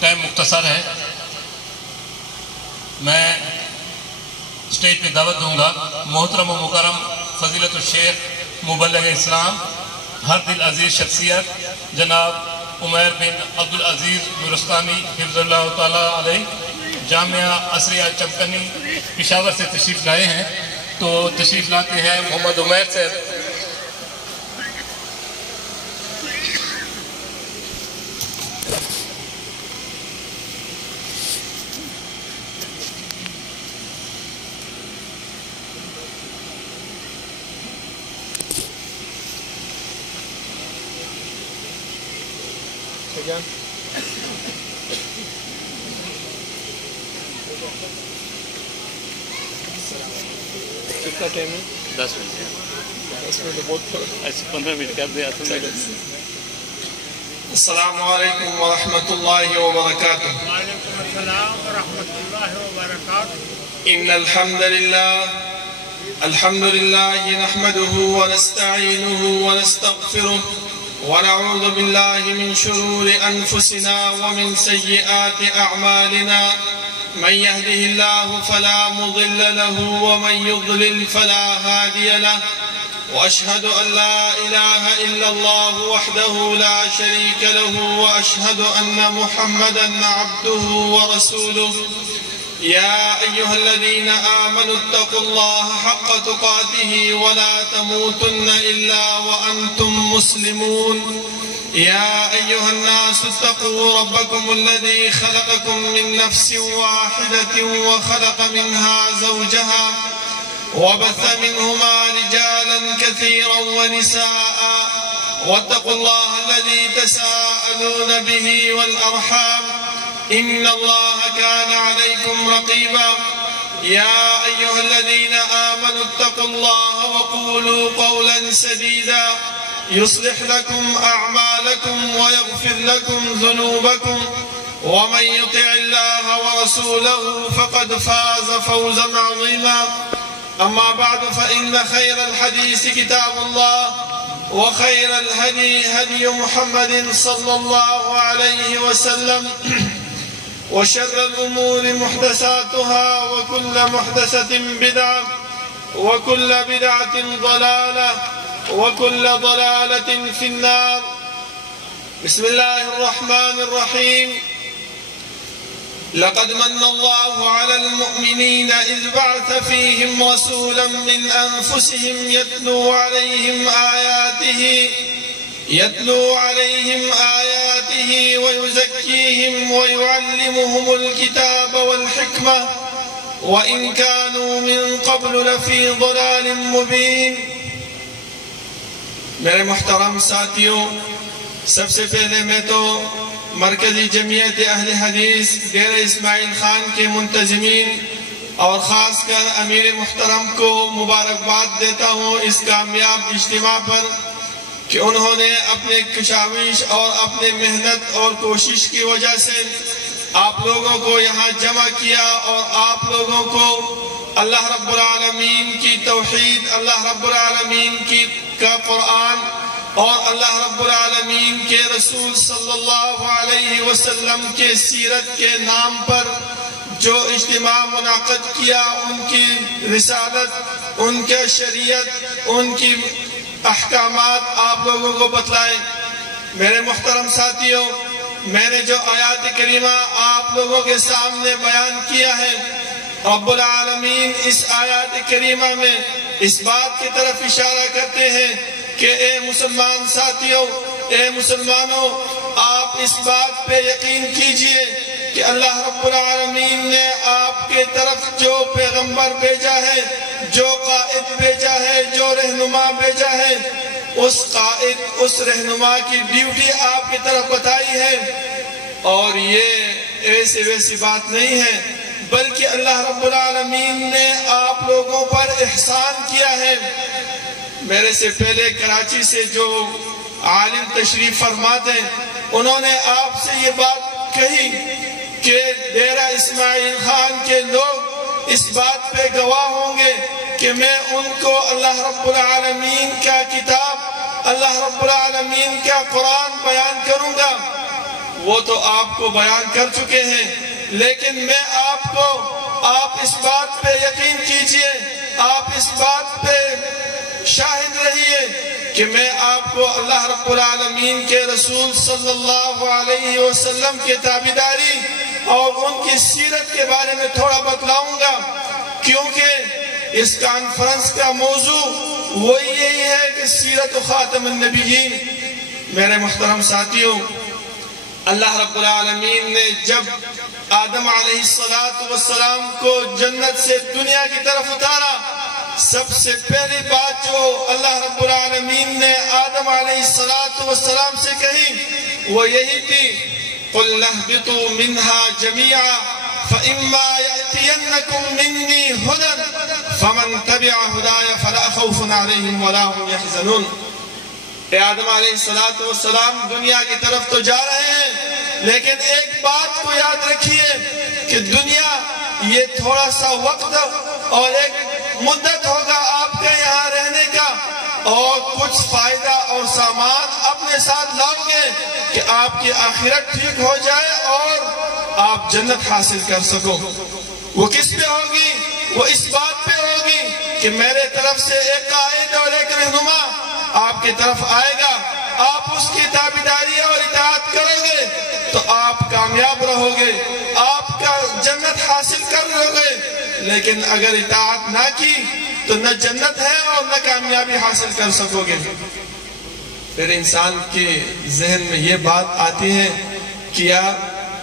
Time مختصر ہے، میں اسٹیج پہ دعوت دوں گا محترم و مکرم فضیلت الشیخ مبلغ اسلام ہر دل عزیز شخصیت جناب عمیر بن عبدالعزیز نورستانی حفظ اللہ تعالیٰ علیہ جامعہ عصریہ چمکنی پشاور سے تشریف لائے ہیں، تو تشریف لاتے ہیں محمد عمیر سے۔ کتنا ٹائم ہے؟ 10 منٹ 10 منٹ بہت ایسے 15 منٹ کر دیں۔ السلام علیکم ورحمۃ اللہ وبرکاتہ۔ وعلیکم السلام ورحمۃ اللہ وبرکاتہ۔ ان الحمد للہ نحمده ونستعینه ونستغفره ونعوذ بالله من شرور انفسنا ومن سيئات اعمالنا، من يهده الله فلا مضل له ومن يضلل فلا هادي له، وأشهد أن لا إله إلا الله وحده لا شريك له، وأشهد أن محمدًا عبده ورسوله. يا أيها الذين آمنوا اتقوا الله حق تقاته ولا تموتن إلا وأنتم مسلمون. يا أيها الناس اتقوا ربكم الذي خلقكم من نفس واحدة وخلق منها زوجها وبث منهما رجالا كثيرا ونساء، واتقوا الله الذي تساءلون به والأرحام إن الله كان عليكم رقيبا. يا أيها الذين آمنوا اتقوا الله وقولوا قولا سديدا يصلح لكم أعمالكم ويغفر لكم ذنوبكم، ومن يطع الله ورسوله فقد فاز فوزا عظيما. أما بعد فإن خير الحديث كتاب الله، وخير الهدي هدي محمد صلى الله عليه وسلم، وشر الأمور محدثاتها، وكل محدثة بدعة، وكل بدعة ضلالة، وكل ضلالة في النار. بسم الله الرحمن الرحيم. لقد من الله على المؤمنين إذ بعث فيهم رسولا من أنفسهم يتلو عليهم آياته ويزكيهم ويعلمهم الكتاب والحكمة وإن كانوا من قبل لفي ضلال مبين. میرے محترم ساتھیوں، سب سے پہلے میں تو مرکزی جمعیت اہل حدیث ڈیرہ اسماعیل خان کے منتظمین اور خاص کر امیر محترم کو مبارکباد دیتا ہوں اس کامیاب اجتماع پر کہ انہوں نے اپنے کشاویش اور اپنے محنت اور کوشش کی وجہ سے آپ لوگوں کو یہاں جمع کیا اور آپ لوگوں کو اللہ رب العالمین کی توحید، اللہ رب العالمین کا قرآن اور اللہ رب العالمین کے رسول صلی اللہ علیہ وسلم کے سیرت کے نام پر جو اجتماع منعقد کیا، ان کی رسالت، ان کے شریعت، ان کی احکامات آپ لوگوں کو بتلائے. میرے محترم ساتھیوں، میں نے جو آیات کریمہ آپ لوگوں کے سامنے بیان کیا ہے، رب العالمین اس آیات کریمہ میں اس بات کی طرف اشارہ کرتے ہیں کہ اے مسلمان ساتھیوں، اے مسلمانوں، آپ اس بات پہ یقین کیجئے کہ اللہ رب العالمین نے آپ کے طرف جو پیغمبر بھیجا ہے، جو قائد بھیجا ہے، جو رہنما بھیجا ہے، اس قائد، اس رہنما کی ڈیوٹی آپ کی طرف بتائی ہے. اور یہ ایسی ویسی بات نہیں ہے، بلکہ اللہ رب العالمین نے آپ لوگوں پر احسان کیا ہے. میرے سے پہلے کراچی سے جو عالم تشریف فرماتے ہیں، انہوں نے آپ سے یہ بات کہی کہ ڈیرہ اسماعیل خان کے لوگ اس بات پہ گواہ ہوں گے کہ میں ان کو اللہ رب العالمین کا کتاب، اللہ رب العالمین کا قرآن بیان کروں گا. وہ تو آپ کو بیان کر چکے ہیں، لیکن میں آپ اس بات پہ یقین کیجئے، آپ اس بات پہ شاہد رہیے کہ میں آپ کو اللہ رب العالمین کے رسول صلی اللہ علیہ وسلم کے تابعداری اور ان کی سیرت کے بارے میں تھوڑا بتلاؤں گا، کیونکہ اس کانفرنس کا موضوع وہی یہی ہے کہ سیرت خاتم النبیین۔ میرے محترم ساتھیوں، اللہ رب العالمین نے جب آدم علیہ السلام کو جنت سے دنیا کی طرف اتارا، سب سے پہلی بات جو اللہ رب العالمین نے آدم علیہ السلام سے کہی وہ یہی تھی، قُلْ نَهْبِطُوا مِنْهَا جَمِيعًا فَإِمَّا يَأْتِيَنَّكُمْ مِنِّي هُدًى فَمَنْ تَبِعَ هُدَايَ فَلَا خَوْفٌ عَلَيْهِمْ وَلَا هُمْ يَحْزَنُونَ۔ اے آدم علیہ السلام دنیا کی طرف تو جا رہے ہیں، لیکن ایک بات کو یاد رکھیے کہ دنیا یہ تھوڑا سا وقت اور ایک مدت ہوگا آپ کے یہاں رہنے کا، اور کچھ فائدہ اور سامان اپنے ساتھ لاؤ گے کہ آپ کی آخرت ٹھیک ہو جائے اور آپ جنت حاصل کر سکو۔ وہ کس پہ ہوگی؟ وہ اس بات پہ ہوگی کہ میرے طرف سے ایک قائد اور ایک رہنما آپ کی طرف آئے گا، آپ اس کی تابعداری اور اطاعت کرو گے تو آپ کامیاب رہو گے، آپ کا جنت حاصل کر لو گے، لیکن اگر اطاعت نہ کی تو نہ جنت ہے اور نہ کامیابی حاصل کر سکو گے۔ پھر انسان کے ذہن میں یہ بات آتی ہے کہ یار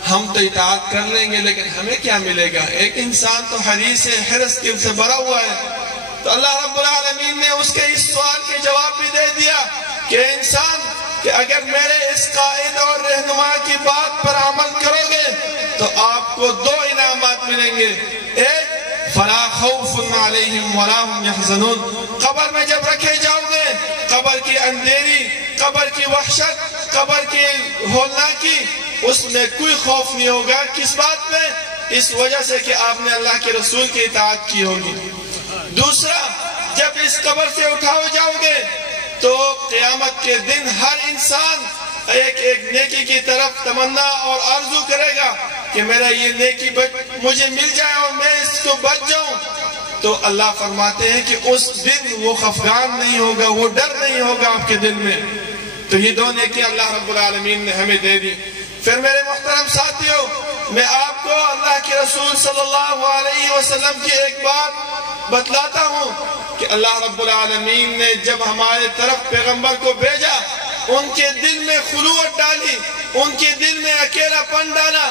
ہم تو اطاعت کر لیں گے لیکن ہمیں کیا ملے گا؟ ایک انسان تو حریص حرص سے بھرا ہوا ہے۔ تو اللہ رب العالمین نے اس کے اس سوال کے جواب بھی دے دیا کہ انسان کہ اگر میرے اس قائد اور رہنما کی بات پر عمل کرو گے تو آپ کو دو انعامات ملیں گے۔ ایک، فلا خوف علیہم ولا هم يحزنون، قبر میں جب رکھے جاؤ گے، قبر کی اندھیری، قبر کی وحشت، قبر کی ہولناکی، اس میں کوئی خوف نہیں ہوگا۔ کس بات میں؟ اس وجہ سے کہ آپ نے اللہ کے رسول کی اطاعت کی ہوگی۔ دوسرا، جب اس قبر سے اٹھاؤ جاؤ گے تو قیامت کے دن ہر انسان ایک نیکی کی طرف تمنا اور آرزو کرے گا کہ میرا یہ نیکی مجھے مل جائے اور میں اس کو بچ جاؤں۔ تو اللہ فرماتے ہیں کہ اس دن وہ خفگان نہیں ہوگا، وہ ڈر نہیں ہوگا آپ کے دل میں۔ تو یہ دو نیکی اللہ رب العالمین نے ہمیں دے دی۔ پھر میرے محترم ساتھیوں، میں آپ کو اللہ کے رسول صلی اللہ علیہ وسلم کی ایک بات بتلاتا ہوں کہ اللہ رب العالمین نے جب ہمارے طرف پیغمبر کو بھیجا، ان کے دل میں خلوت ڈالی، ان کے دل میں اکیلا پن ڈالا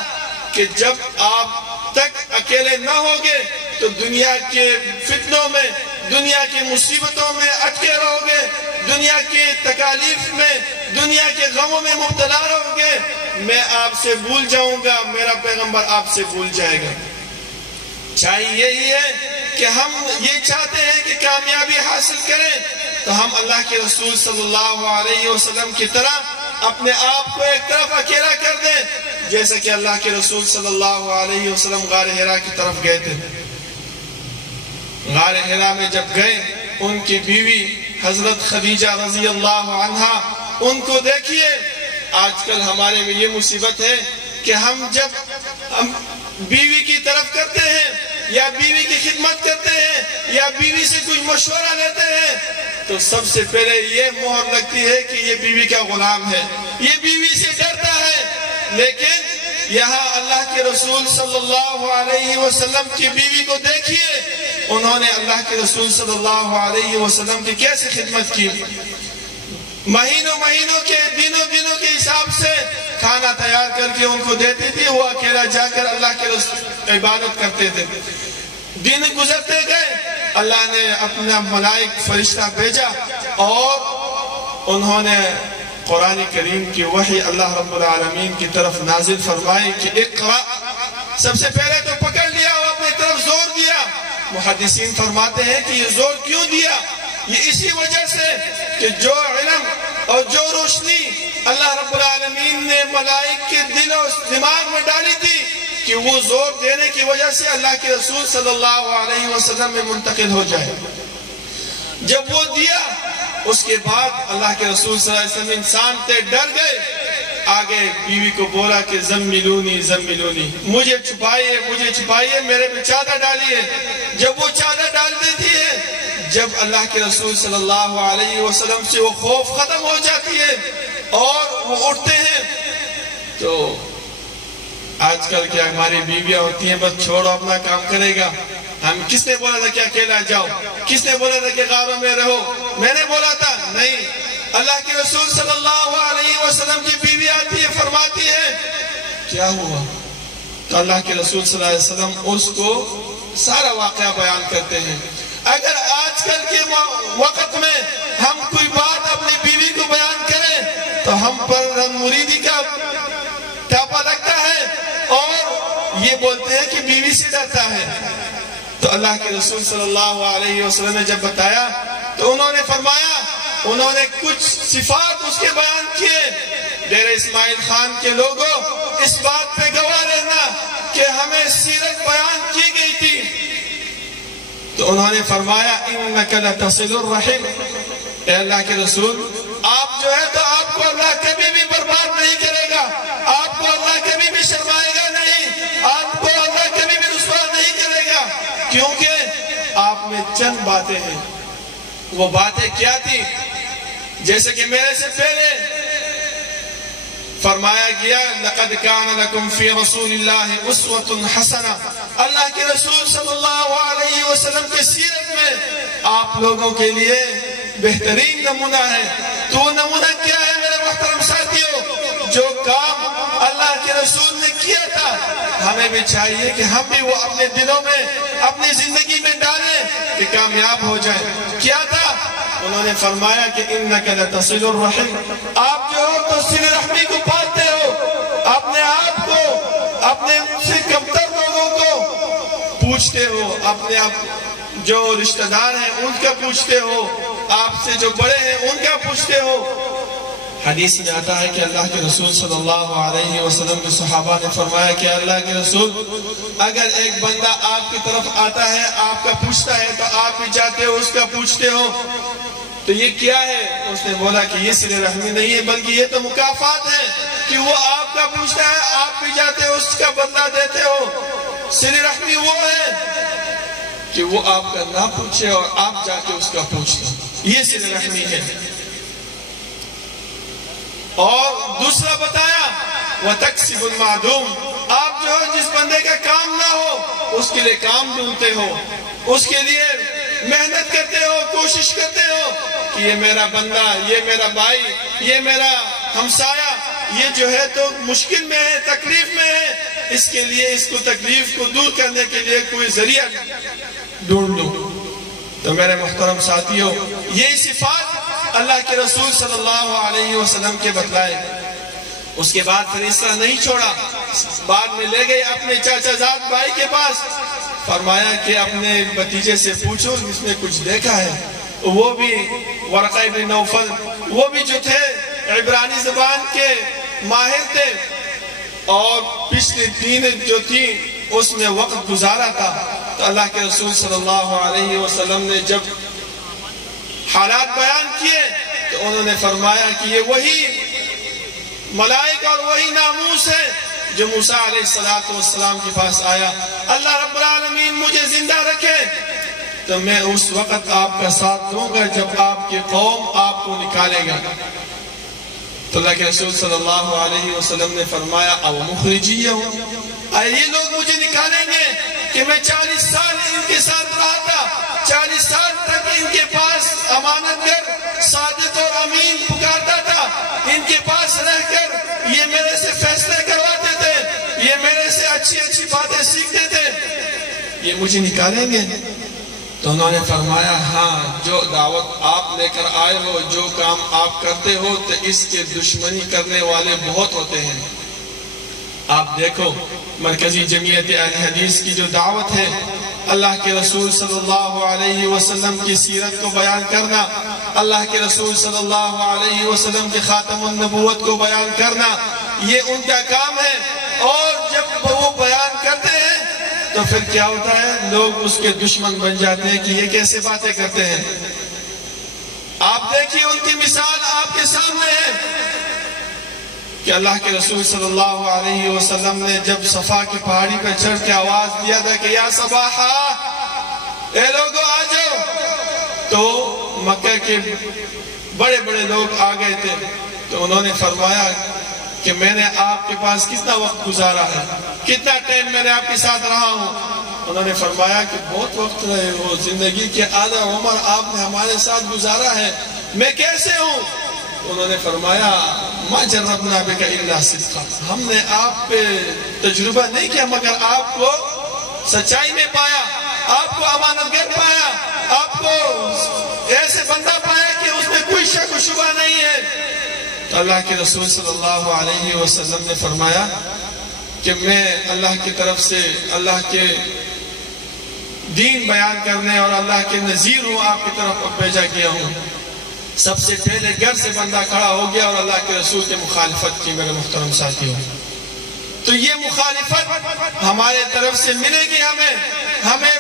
کہ جب آپ تک اکیلے نہ ہوگے تو دنیا کے فتنوں میں، دنیا کی مصیبتوں میں اٹکے رہو گے، دنیا کی تکالیف میں، دنیا کے غموں میں مبتلا رہو گے، میں آپ سے بھول جاؤں گا، میرا پیغمبر آپ سے بھول جائے گا۔ چاہیے یہی ہے کہ ہم یہ چاہتے ہیں کہ کامیابی حاصل کریں تو ہم اللہ کے رسول صلی اللہ علیہ وسلم کی طرح اپنے آپ کو ایک طرف اکیلا کر دیں، جیسے کہ اللہ کے رسول صلی اللہ علیہ وسلم غار حرا کی طرف گئے تھے۔ غار حرا میں جب گئے، ان کی بیوی حضرت خدیجہ رضی اللہ عنہا، ان کو دیکھیے، آج کل ہمارے میں یہ مصیبت ہے کہ ہم جب بیوی کی طرف کرتے ہیں یا بیوی کی خدمت کرتے ہیں یا بیوی سے کچھ مشورہ لیتے ہیں تو سب سے پہلے یہ مہر لگتی ہے کہ یہ بیوی کا غلام ہے، یہ بیوی سے ڈرتا ہے۔ لیکن یہاں اللہ کے رسول صلی اللہ علیہ وسلم کی بیوی کو دیکھیے، انہوں نے اللہ کے رسول صلی اللہ علیہ وسلم کی کیسے خدمت کی۔ مہینوں کے دنوں کے حساب سے کھانا تیار کر کے ان کو دیتی تھی، وہ اکیلا جا کر اللہ کے رسول عبادت کرتے تھے۔ دن گزرتے گئے، اللہ نے اپنا ملائک فرشتہ بھیجا اور انہوں نے قرآن کریم کی وحی اللہ رب العالمین کی طرف نازل فرمائی کہ اقرأ۔ سب سے پہلے تو پکڑ لیا اور اپنی طرف زور دیا۔ محدثین فرماتے ہیں کہ یہ زور کیوں دیا؟ یہ اسی وجہ سے کہ جو علم اور جو روشنی اللہ رب العالمین نے ملائک کے دل و دماغ میں ڈالی تھی کہ وہ زور دینے کی وجہ سے اللہ کے رسول صلی اللہ علیہ وسلم میں منتقل ہو جائے۔ جب وہ دیا، اس کے بعد اللہ کے رسول صلی اللہ علیہ وسلم انسان سے ڈر گئے آگے بیوی کو بولا کہ زملونی زملونی، مجھے چھپائیے، میرے پہ چادر ڈالیے۔ جب وہ چادر ڈال دیتی ہے، جب اللہ کے رسول صلی اللہ علیہ وسلم سے وہ خوف ختم ہو جاتی ہے اور وہ اٹھتے ہیں، تو آج کل کیا ہماری بیویاں ہوتی ہیں بس چھوڑو اپنا کام کرے گا، ہم کس نے بولا تھا کہ اکیلا جاؤ، کس نے بولا تھا کہ غاروں میں رہو، میں نے بولا تھا؟ نہیں، اللہ کے رسول صلی اللہ علیہ وسلم کی بیوی آتی ہے، فرماتی ہے کیا ہوا؟ تو اللہ کے رسول صلی اللہ علیہ وسلم اس کو سارا واقعہ بیان کرتے ہیں۔ اگر آج کل کے وقت میں ہم کوئی بات اپنی بیوی کو بیان کریں تو ہم پر رنگ مریدی کا ٹاپا لگتا ہے اور یہ بولتے ہیں کہ بیوی سے ڈرتا ہے۔ تو اللہ کے رسول صلی اللہ علیہ وسلم نے جب بتایا تو انہوں نے فرمایا، انہوں نے کچھ صفات اس کے بیان کیے۔ ڈیرہ اسماعیل خان کے لوگوں، اس بات پہ گواہ رہنا کہ ہمیں سیرت بیان کی گئی تھی۔ تو انہوں نے فرمایا اِنَّكَ لَتَصِلُ الرَّحِمِ، اے اللہ کے رسول، آپ جو ہے تو آپ کو اللہ کبھی بھی برباد نہیں کرے گا، آپ کو اللہ کبھی بھی شرمائے گا نہیں، آپ کو اللہ کبھی بھی رسوا نہیں کرے گا، کیونکہ آپ میں چند باتیں ہیں۔ وہ باتیں کیا تھی؟ جیسے کہ میرے سے پہلے فرمایا گیا لَقَدْ كَانَ لَكُمْ فِي رَسُولِ اللَّهِ أُسْوَةٌ حَسَنَةٌ، اللہ کے رسول صلی اللہ علیہ وسلم کے سیرت میں آپ لوگوں کے لیے بہترین نمونہ ہے۔ تو نمونہ کیا ہے میرے محترم ساتھیوں؟ جو کام اللہ کے رسول نے کیا تھا، ہمیں بھی چاہیے کہ ہم بھی وہ اپنے دلوں میں، اپنی زندگی میں ڈالیں کہ کامیاب ہو جائیں۔ کیا تھا؟ انہوں نے فرمایا کہ اِنَّكَ لَتَصِلُ الرَّحِمِ، آپ جو ہو تو صلہ رحمی کو پالتے ہو، اپنے آپ کو، اپنے سے کمتر لوگوں کو پوچھتے ہو، اپنے آپ جو رشتہ دار ہیں ان کا پوچھتے ہو، آپ سے جو بڑے ہیں ان کا پوچھتے ہو۔ حدیث میں آتا ہے کہ اللہ کے رسول صلی اللہ علیہ وسلم کے صحابہ نے فرمایا کہ اللہ کے رسول، اگر ایک بندہ آپ کی طرف آتا ہے، آپ کا پوچھتا ہے تو آپ بھی جاتے ہو اس کا پوچھتے ہو، تو یہ کیا ہے؟ اس نے بولا کہ یہ صلہ رحمی نہیں ہے بلکہ یہ تو مکافات ہے کہ وہ آپ کا پوچھتا ہے، آپ بھی جاتے ہو اس کا بدلہ دیتے ہو۔ صلہ رحمی وہ ہے کہ وہ آپ کا نہ پوچھے اور آپ جا کے اس کا پوچھتے، یہ صلہ رحمی ہے۔ اور دوسرا بتایا وَتَكْسِبُ الْمَعْدُومِ، آپ جو ہے جس بندے کا کام نہ ہو اس کے لیے کام ڈھونڈتے ہو، اس کے لیے محنت کرتے ہو، کوشش کرتے ہو کہ یہ میرا بندہ، یہ میرا بھائی، یہ میرا ہمسایہ، یہ جو ہے تو مشکل میں ہے، تکلیف میں ہے، اس کے لیے اس کو تکلیف کو دور کرنے کے لیے کوئی ذریعہ ڈھونڈ لو۔ تو میرے محترم ساتھیوں، یہ صفات اللہ کے رسول صلی اللہ علیہ وسلم کے بتلائے۔ اس کے بعد پھر اس طرح نہیں چھوڑا، بعد میں لے گئے اپنے چاچا زاد بھائی کے پاس، فرمایا کہ اپنے بھتیجے سے پوچھو جس نے کچھ دیکھا ہے۔ وہ بھی ورقہ بن نوفل، وہ بھی جو تھے عبرانی زبان کے ماہر تھے اور پچھلی دین جو تھی اس میں وقت گزارا تھا۔ تو اللہ کے رسول صلی اللہ علیہ وسلم نے جب حالات بیان کیے تو انہوں نے فرمایا کہ یہ وہی ملائکہ اور وہی ناموس ہے جو موسیٰ علیہ السلام کے پاس آیا، اللہ رب العالمین مجھے زندہ رکھے تو میں اس وقت آپ کا ساتھ دوں گا جب آپ کی قوم آپ کو نکالے گا۔ تو اللہ کے رسول صلی اللہ علیہ وسلم نے فرمایا او مخرجی ہوں، یہ لوگ مجھے نکالیں گے کہ میں 40 سال ان کے ساتھ رہا تھا، 40 سال تک ان کے پاس امانت گر صادق اور امین پکارتا تھا، ان کے پاس رہ کر یہ میرے سے فیصلے کرواتے تھے، یہ میرے سے اچھی اچھی باتیں سیکھتے تھے، یہ مجھے نکالیں گے؟ تو انہوں نے فرمایا ہاں، جو دعوت آپ لے کر آئے ہو، جو کام آپ کرتے ہو تو اس کے دشمنی کرنے والے بہت ہوتے ہیں۔ آپ دیکھو مرکزی جمعیت اہل حدیث کی جو دعوت ہے، اللہ کے رسول صلی اللہ علیہ وسلم کی سیرت کو بیان کرنا، اللہ کے رسول صلی اللہ علیہ وسلم کے خاتم النبوت کو بیان کرنا، یہ ان کا کام ہے۔ اور جب وہ بیان کرتے ہیں تو پھر کیا ہوتا ہے؟ لوگ اس کے دشمن بن جاتے ہیں کہ یہ کیسے باتیں کرتے ہیں۔ آپ دیکھیے ان کی مثال آپ کے سامنے ہے۔ کہ اللہ کے رسول صلی اللہ علیہ وسلم نے جب صفا کی پہاڑی پر چڑھ کے آواز دیا تھا کہ یا صباحا، اے لوگوں آ جاؤ، تو مکہ کے بڑے بڑے لوگ آ گئے تھے. تو انہوں نے فرمایا کہ میں نے آپ کے پاس کتنا وقت گزارا ہے، کتنا ٹائم میں نے آپ کے ساتھ رہا ہوں. انہوں نے فرمایا کہ بہت وقت رہے ہو، زندگی کے آدھا عمر آپ نے ہمارے ساتھ گزارا ہے، میں کیسے ہوں؟ انہوں نے فرمایا ما جربنا بک الا صدقا، ہم نے آپ پہ تجربہ نہیں کیا مگر آپ کو سچائی میں پایا، آپ کو امانتگر پایا، آپ کو ایسے بندہ پایا کہ اس میں کوئی شک و شبہ نہیں ہے. تو اللہ کے رسول صلی اللہ علیہ وسلم نے فرمایا کہ میں اللہ کی طرف سے اللہ کے دین بیان کرنے اور اللہ کے نذیر ہوں، آپ کی طرف بھیجا گیا ہوں. سب سے پہلے گھر سے بندہ کھڑا ہو گیا اور اللہ کے رسول کی مخالفت کی. میرے محترم ساتھیوں، تو یہ مخالفت ہمارے طرف سے ملے گی ہمیں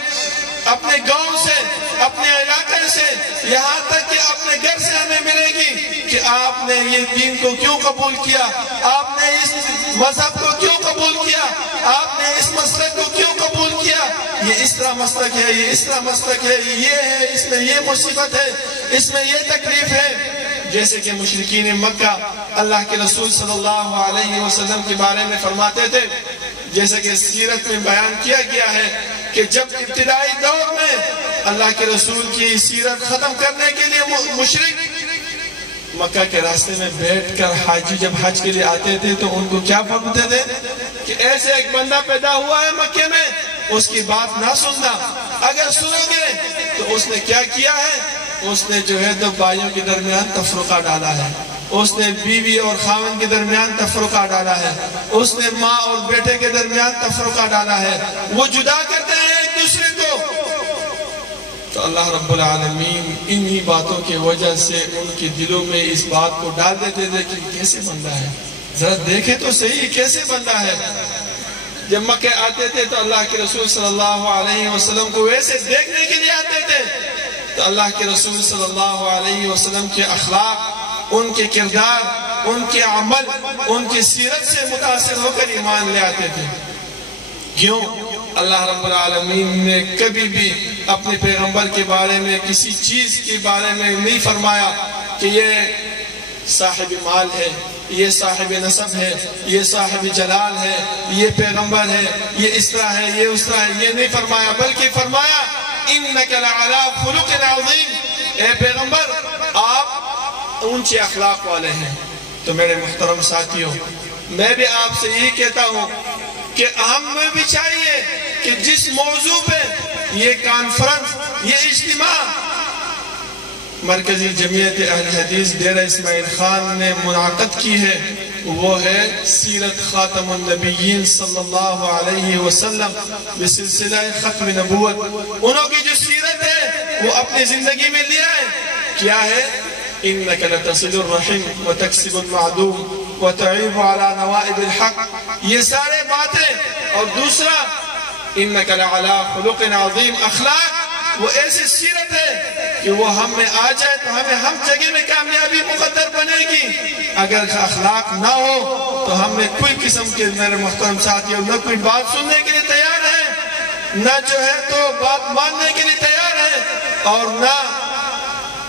اپنے گاؤں سے، اپنے علاقے سے، یہاں تک کہ اپنے گھر سے ہمیں ملے گی کہ آپ نے یہ دین کو کیوں قبول کیا، آپ نے اس مذہب کو کیوں قبول کیا، آپ نے اس مسلک کو کیوں قبول کیا. یہ اس طرح مسلک ہے، یہ اس طرح مسلک ہے، یہ ہے، اس میں یہ مصیبت ہے، اس میں یہ تکلیف ہے. جیسے کہ مشرکین مکہ اللہ کے رسول صلی اللہ علیہ وسلم کے بارے میں فرماتے تھے، جیسے کہ سیرت میں بیان کیا گیا ہے کہ جب ابتدائی دور میں اللہ کے رسول کی سیرت ختم کرنے کے لیے مشرک مکہ کے راستے میں بیٹھ کر حاجی جب حج کے لیے آتے تھے تو ان کو کیا فرماتے تھے کہ ایسے ایک بندہ پیدا ہوا ہے مکے میں، اس کی بات نہ سننا، اگر سنو گے تو اس نے کیا کیا ہے، اس نے جو ہے دو بھائیوں کے درمیان تفرقہ ڈالا ہے، اس نے بیوی اور خاوند کے درمیان تفرقہ ڈالا ہے، اس نے ماں اور بیٹے کے درمیان تفرقہ ڈالا ہے، وہ جدا کرتے ہیں ایک دوسرے کو. تو اللہ رب العالمین انہی باتوں کی وجہ سے ان کے دلوں میں اس بات کو ڈال دیتے تھے کہ کیسے بندہ ہے، ذرا دیکھے تو صحیح کیسے بندہ ہے. جب مکہ آتے تھے تو اللہ کے رسول صلی اللہ علیہ وسلم کو ویسے دیکھنے کے لیے آتے تھے، تو اللہ کے رسول صلی اللہ علیہ وسلم کے اخلاق، ان کے کردار، ان کے عمل، ان کی سیرت سے متاثر ہو کر ایمان لے آتے تھے. کیوں؟ اللہ رب العالمین نے کبھی بھی اپنے پیغمبر کے بارے میں کسی چیز کے بارے میں نہیں فرمایا کہ یہ صاحب مال ہے، یہ صاحب نسب ہے، یہ صاحب جلال ہے، یہ پیغمبر ہے، یہ اس طرح ہے، یہ اس طرح ہے. یہ نہیں فرمایا، بلکہ فرمایا انک لعلی خلق عظیم، اے پیغمبر آپ اونچے اخلاق والے ہیں. تو میرے محترم ساتھیوں، میں بھی آپ سے یہی کہتا ہوں کہ ہمیں بھی چاہیے کہ جس موضوع پہ یہ کانفرنس، یہ اجتماع مرکزی جمعیت اہل حدیث ڈیرہ اسماعیل خان نے منعقد کی ہے، وہ ہے سیرت خاتم النبیین صلی اللہ علیہ وسلم بسلسلہ ختم نبوت. انہوں کی جو سیرت ہے وہ اپنی زندگی میں لیا ہے. کیا ہے؟ انک لتصل الرحم وتکسب المعدوم وتعیب علی نوائب الحق، یہ سارے باتیں. اور دوسرا انک لعلی خلق عظیم، اخلاق وہ ایسی سیرت ہے کہ وہ ہم میں آ جائے تو ہمیں ہم جگہ میں کامیابی مقدر بنے گی. اگر اخلاق نہ ہو تو ہم نے کوئی قسم کے، میرے محترم ساتھیوں، نہ کوئی بات سننے کے لیے تیار ہے، نہ جو ہے تو بات ماننے کے لیے تیار ہے، اور نہ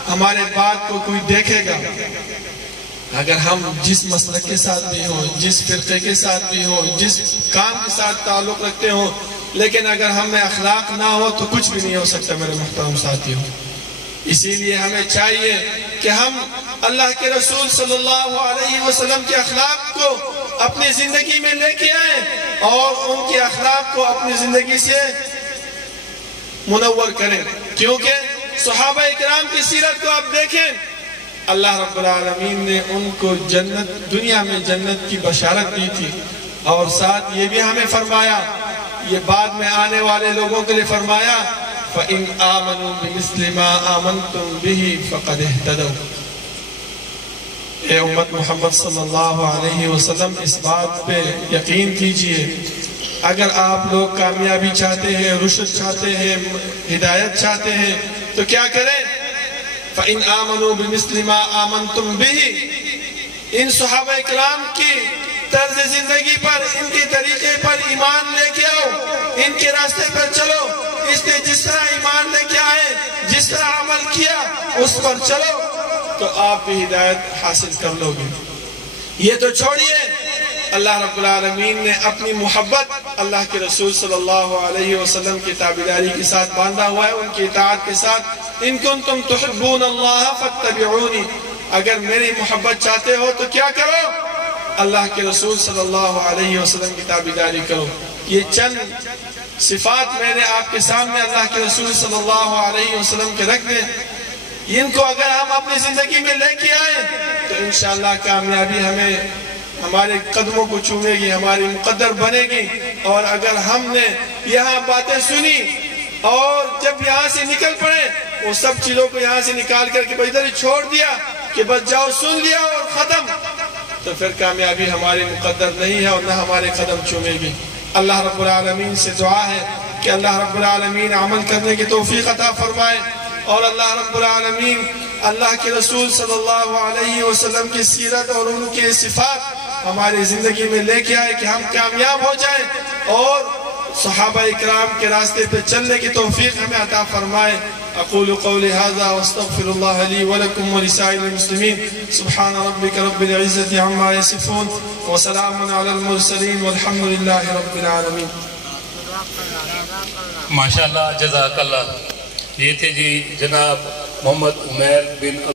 ہمارے بات کو کوئی دیکھے گا. اگر ہم جس مسلک کے ساتھ بھی ہوں، جس فرقے کے ساتھ بھی ہوں، جس کام کے ساتھ تعلق رکھتے ہوں، لیکن اگر ہم میں اخلاق نہ ہو تو کچھ بھی نہیں ہو سکتا میرے محترم ساتھیوں. اسی لیے ہمیں چاہیے کہ ہم اللہ کے رسول صلی اللہ علیہ وسلم کے اخلاق کو اپنی زندگی میں لے کے آئیں اور ان کے اخلاق کو اپنی زندگی سے منور کریں. کیونکہ صحابہ اکرام کی سیرت کو آپ دیکھیں، اللہ رب العالمین نے ان کو جنت، دنیا میں جنت کی بشارت دی تھی، اور ساتھ یہ بھی ہمیں فرمایا، یہ بعد میں آنے والے لوگوں کے لیے فرمایا فَإِنْ آمَنُوا بِمِثْلِ مَا آمَنْتُمْ بِهِ فَقَدْ اهْتَدَوْا. اے امت محمد صلی اللہ علیہ وسلم، اس بات پہ یقین کیجئے، اگر آپ لوگ کامیابی چاہتے ہیں، رشد چاہتے ہیں، ہدایت چاہتے ہیں، تو کیا کریں؟ فَإِنْ آمَنُوا بِمِثْلِ مَا آمَنْتُمْ بِهِ، ان صحابہ کرام کی طرز زندگی پر، ان کے طریقے پر ایمان لے کے آؤ، ان کے راستے پر چلو۔ اس نے جس طرح ایمان لے کے آئے، جس طرح عمل کیا، اس پر چلو تو آپ بھی ہدایت حاصل کر لو گے۔ یہ تو چھوڑیے، اللہ رب العالمین نے اپنی محبت اللہ کے رسول صلی اللہ علیہ وسلم کی تابعداری کے ساتھ باندھا ہوا ہے، ان کی اطاعت کے ساتھ۔ ان کنتم تحبون اللہ فاتبعونی، اگر میری محبت چاہتے ہو تو کیا کرو؟ اللہ کے رسول صلی اللہ علیہ وسلم کی تابعداری کرو۔ یہ چند صفات میں نے آپ کے سامنے اللہ کے رسول صلی اللہ علیہ وسلم کے رکھ دیں، ان کو اگر ہم اپنی زندگی میں لے کے آئیں تو انشاءاللہ کامیابی ہمارے قدموں کو چومے گی، ہماری مقدر بنے گی۔ اور اگر ہم نے یہاں باتیں سنی اور جب یہاں سے نکل پڑے، وہ سب چیزوں کو یہاں سے نکال کر کے ادھر ہی چھوڑ دیا کہ بس جاؤ سن لیا اور ختم، تو پھر کامیابی ہماری مقدر نہیں ہے اور نہ ہمارے قدم چومے گی۔ اللہ رب العالمین سے دعا ہے کہ اللہ رب العالمین عمل کرنے کی توفیق عطا فرمائے، اور اللہ رب العالمین اللہ کے رسول صلی اللہ علیہ وسلم کی سیرت اور ان کے صفات ہماری زندگی میں لے کے آئے کہ ہم کامیاب ہو جائیں اور صحابہ اکرام کے راستے پہ چلنے کی توفیق ہمیں عطا فرمائے۔ اقول قولی هذا واستغفر الله لي ولكم ولسائر المسلمين سبحان ربك رب العزة عما يصفون وسلام على المرسلين والحمد لله رب العالمين۔ ماشاءاللہ، جزاک اللہ۔ یہ تھے جی جناب محمد عمیر بن